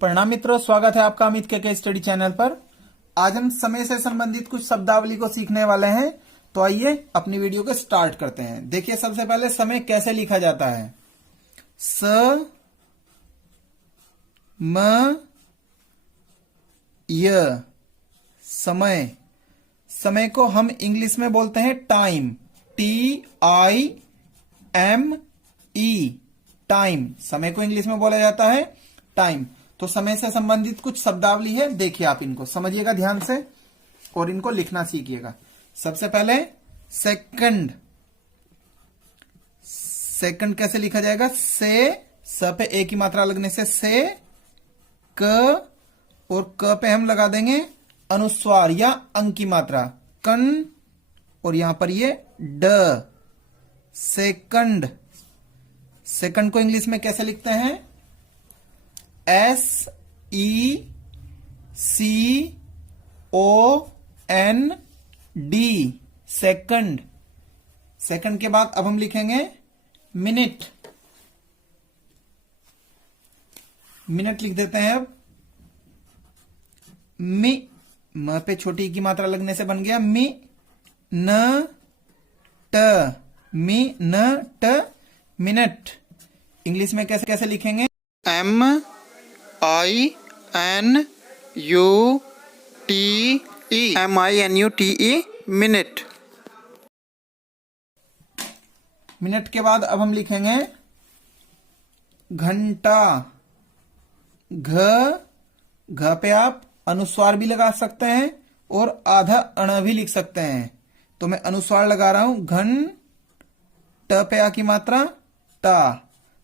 प्रणाम मित्रों, स्वागत है आपका अमित के स्टडी चैनल पर। आज हम समय से संबंधित कुछ शब्दावली को सीखने वाले हैं। तो आइए अपनी वीडियो को स्टार्ट करते हैं। देखिए, सबसे पहले समय कैसे लिखा जाता है। स म य समय। समय को हम इंग्लिश में बोलते हैं टाइम। TIME time. समय को इंग्लिश में बोला जाता है टाइम। तो समय से संबंधित कुछ शब्दावली है, देखिए आप इनको समझिएगा ध्यान से और इनको लिखना सीखिएगा। सबसे पहले सेकंड। सेकंड कैसे लिखा जाएगा? स पे ए की मात्रा लगने से क, और क पे हम लगा देंगे अनुस्वार या अंक की मात्रा कन, और यहां पर ये ड। सेकंड। सेकंड को इंग्लिश में कैसे लिखते हैं? SECOND। सेकंड। सेकंड के बाद अब हम लिखेंगे मिनट। मिनट लिख देते हैं अब। म पे छोटी की मात्रा लगने से बन गया मी न ट। मिनट। इंग्लिश में कैसे कैसे लिखेंगे? MINUTE minute. मिनट के बाद अब हम लिखेंगे घंटा। घ पे आप अनुस्वार भी लगा सकते हैं और आधा अण भी लिख सकते हैं। तो मैं अनुस्वार लगा रहा हूं। घन, ट पे आ की मात्रा टा,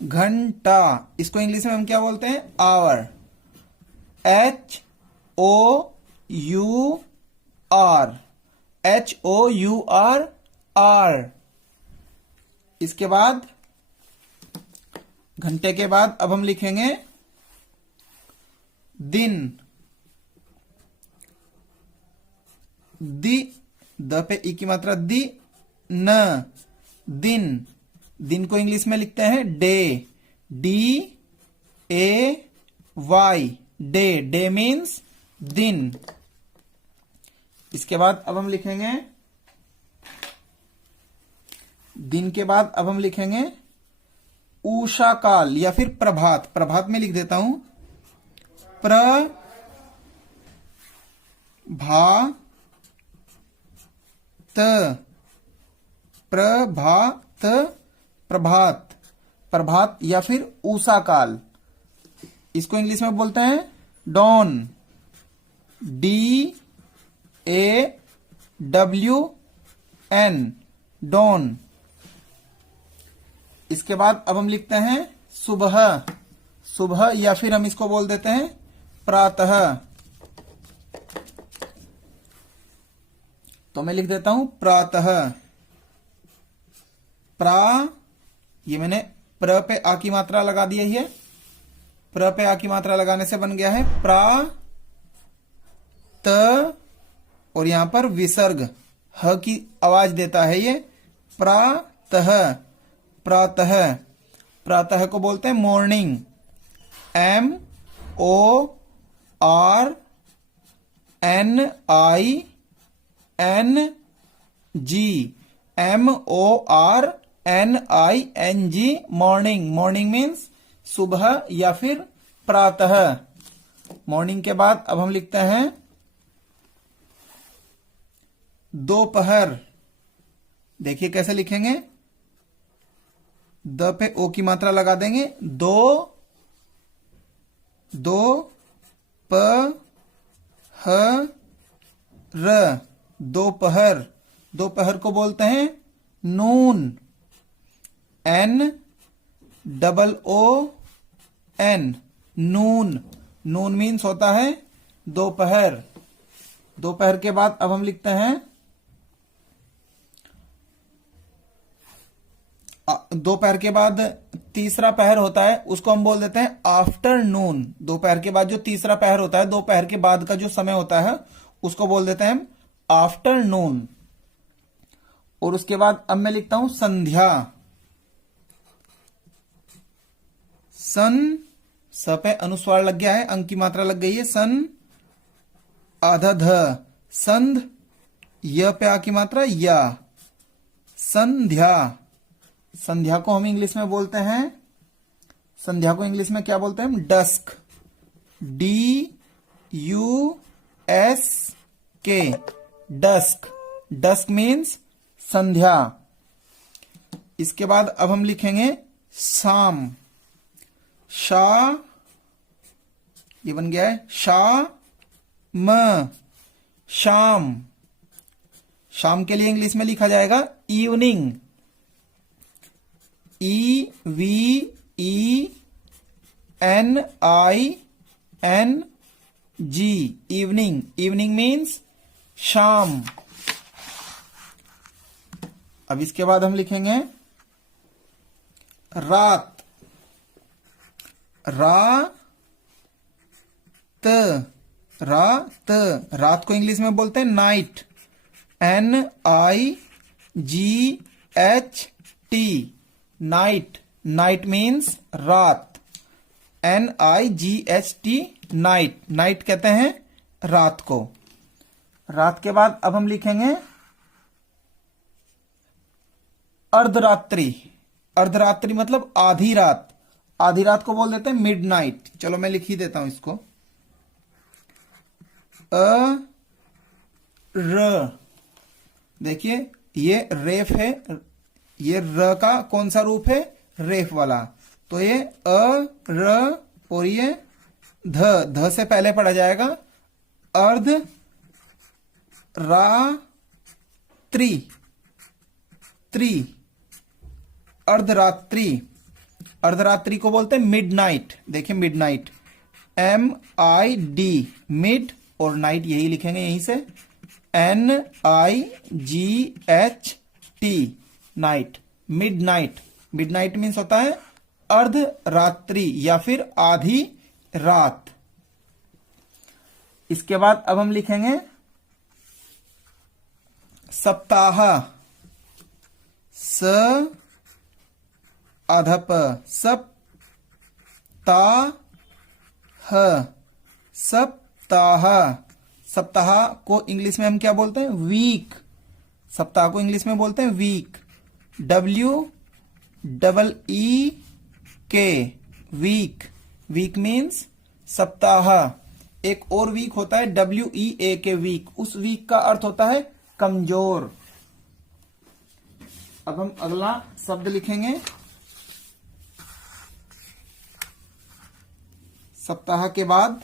घंटा। इसको इंग्लिश में हम क्या बोलते हैं? आवर। HOUR। इसके बाद घंटे के बाद अब हम लिखेंगे दिन। द पे ई की मात्रा दी न, दिन। दिन को इंग्लिश में लिखते हैं day. DAY day. Day means दिन। इसके बाद अब हम लिखेंगे दिन के बाद अब हम लिखेंगे उषा काल या फिर प्रभात। प्रभात में लिख देता हूं प्रभात या फिर उषा काल। इसको इंग्लिश में बोलते हैं डॉन। DAWN don. इसके बाद अब हम लिखते हैं सुबह। सुबह या फिर हम इसको बोल देते हैं प्रातः। तो मैं लिख देता हूं प्रातः। ये मैंने प्र पे आ की मात्रा लगा दी है। प्र पे आ की मात्रा लगाने से बन गया है त, और यहां पर विसर्ग ह की आवाज देता है ये प्रातः। प्रातः। प्रातः को बोलते हैं morning. MORNING morning. Morning means सुबह या फिर प्रातः। मॉर्निंग के बाद अब हम लिखते हैं दोपहर। देखिए कैसे लिखेंगे? द पे ओ की मात्रा लगा देंगे दोपहर। दोपहर को बोलते हैं नून। NOON नून। नून मीन्स होता है दोपहर। दोपहर के बाद अब हम लिखते हैं दोपहर के बाद तीसरा पहर होता है, उसको हम बोल देते हैं आफ्टरनून। दोपहर के बाद जो तीसरा पहर होता है, दोपहर के बाद का जो समय होता है, उसको बोल देते हैं हम आफ्टरनून। और उसके बाद अब मैं लिखता हूं संध्या। स पे अनुस्वार लग गया है, अंक की मात्रा लग गई है। सन आधा ध, संध। य पे आ की मात्रा या, संध्या। संध्या को हम इंग्लिश में बोलते हैं, संध्या को इंग्लिश में क्या बोलते हैं हम? Dusk. DUSK, dusk. Dusk means संध्या। इसके बाद अब हम लिखेंगे शाम। शा, ये बन गया है शा म, शाम। शाम के लिए इंग्लिश में लिखा जाएगा evening. EVENING, evening. Evening means शाम। अब इसके बाद हम लिखेंगे रात। रात, रात। रात को इंग्लिश में बोलते हैं night. NIGHT, night. Night means रात। NIGHT, night. नाइट कहते हैं रात को। रात के बाद अब हम लिखेंगे अर्धरात्रि। अर्धरात्रि मतलब आधी रात। आधी रात को बोल देते हैं मिड नाइट। चलो मैं लिख ही देता हूं इसको। र, देखिए ये रेफ है, ये र का कौन सा रूप है? रेफ वाला। तो ये र और ये ध से पहले पढ़ा जाएगा अर्ध रात्रि, त्रि, अर्धरात्रि। अर्धरात्रि को बोलते हैं मिड नाइट। देखिए मिड नाइट, MID, मिड, और नाइट यही लिखेंगे यहीं से, NIGHT, night. Mid night. Mid night means होता है अर्ध रात्रि या फिर आधी रात। इसके बाद अब हम लिखेंगे सप्ताह। स आधा प, सप्ताह, सप्ताह। सप्ताह को इंग्लिश में हम क्या बोलते हैं? वीक। सप्ताह को इंग्लिश में बोलते हैं week. WEEK, week. Week means सप्ताह। एक और वीक होता है WEAK, वीक। उस वीक का अर्थ होता है कमजोर। अब हम अगला शब्द लिखेंगे सप्ताह के बाद।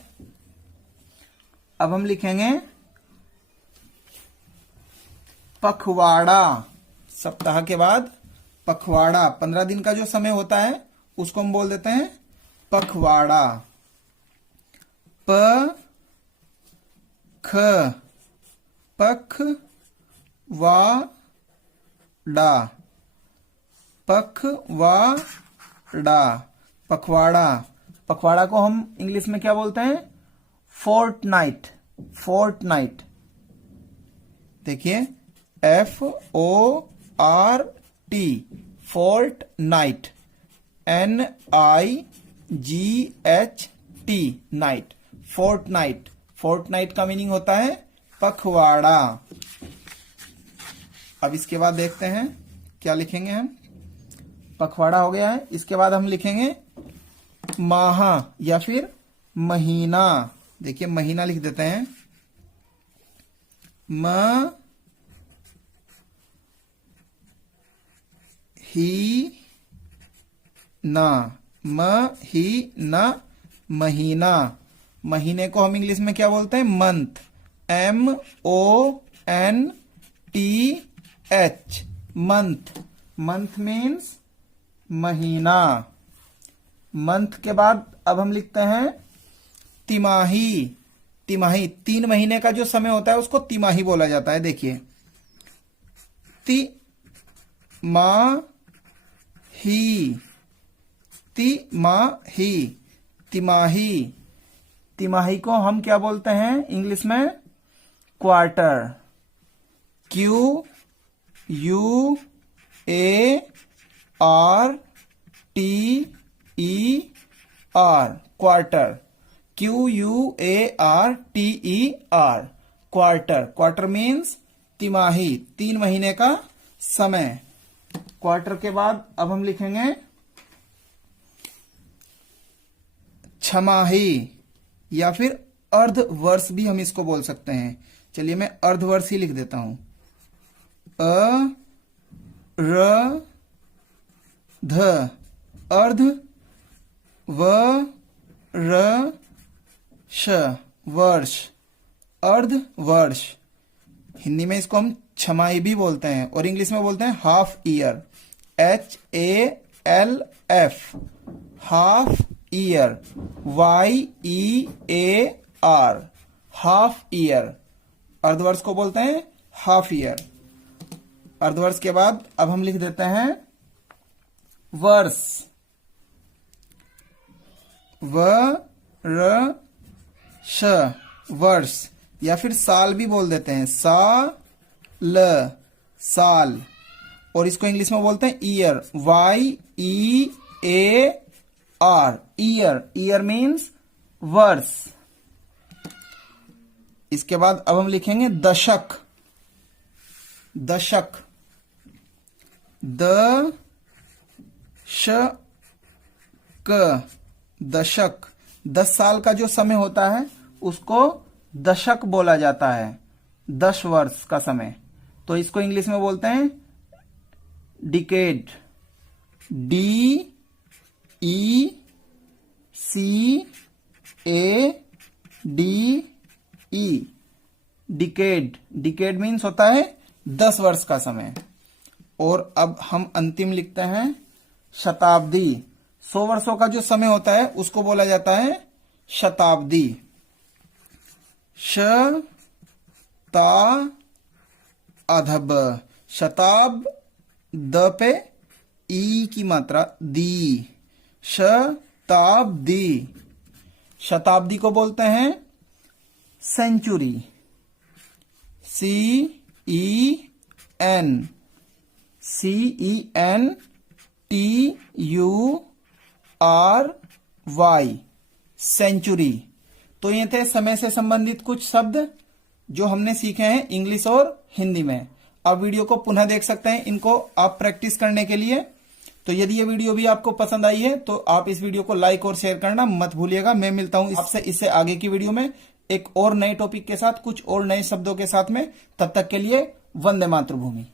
अब हम लिखेंगे पखवाड़ा। सप्ताह के बाद पखवाड़ा। 15 दिन का जो समय होता है उसको हम बोल देते हैं पखवाड़ा। प ख, पख वा डा, पखवाड़ा। पखवाड़ा। पखवाड़ा को हम इंग्लिश में क्या बोलते हैं? फोर्टनाइट। फोर्टनाइट। देखिए FORT, fortnight. NIGHT, night. Fortnight. Fortnight का मीनिंग होता है पखवाड़ा। अब इसके बाद देखते हैं क्या लिखेंगे हम। पखवाड़ा हो गया है। इसके बाद हम लिखेंगे माह या फिर महीना। देखिए महीना लिख देते हैं महीना। महीना। महीने को हम इंग्लिश में क्या बोलते हैं? Month. MONTH, month. Month means महीना। मंथ के बाद अब हम लिखते हैं तिमाही। तिमाही। 3 महीने का जो समय होता है उसको तिमाही बोला जाता है। देखिए तिमाही, तिमाही, तिमाही। तिमाही को हम क्या बोलते हैं इंग्लिश में? Quarter. QUARTER, R, quarter, QUARTER, quarter. Quarter means तिमाही, 3 महीने का समय। क्वार्टर के बाद अब हम लिखेंगे छमाही या फिर अर्ध वर्ष भी हम इसको बोल सकते हैं। चलिए मैं अर्ध वर्ष ही लिख देता हूं। ध, अर्ध, वर्ष, अर्ध वर्ष। हिंदी में इसको हम छमाही भी बोलते हैं और इंग्लिश में बोलते हैं half year, HALF, half year, YEAR, half year. अर्धवर्ष को बोलते हैं हाफ ईयर। अर्धवर्ष के बाद अब हम लिख देते हैं वर्ष, वर्ष, या फिर साल भी बोल देते हैं, साल। और इसको इंग्लिश में बोलते हैं ईयर, YEAR, ईयर मीन्स वर्ष। इसके बाद अब हम लिखेंगे दशक, दशक। 10 साल का जो समय होता है उसको दशक बोला जाता है, 10 वर्ष का समय। तो इसको इंग्लिश में बोलते हैं डिकेड, DECADE, डिकेड मीन्स होता है 10 वर्ष का समय। और अब हम अंतिम लिखते हैं शताब्दी। 100 वर्षों का जो समय होता है उसको बोला जाता है शताब्दी। शताब, द पे ई की मात्रा दी, शताब्दी। शताब्दी को बोलते हैं सेंचुरी, CENTURY, सेंचुरी। तो ये थे समय से संबंधित कुछ शब्द जो हमने सीखे हैं इंग्लिश और हिंदी में। आप वीडियो को पुनः देख सकते हैं इनको आप प्रैक्टिस करने के लिए। तो यदि ये वीडियो भी आपको पसंद आई है तो आप इस वीडियो को लाइक और शेयर करना मत भूलिएगा। मैं मिलता हूं आपसे इससे आगे की वीडियो में एक और नए टॉपिक के साथ, कुछ और नए शब्दों के साथ में। तब तक के लिए वंदे मातृभूमि।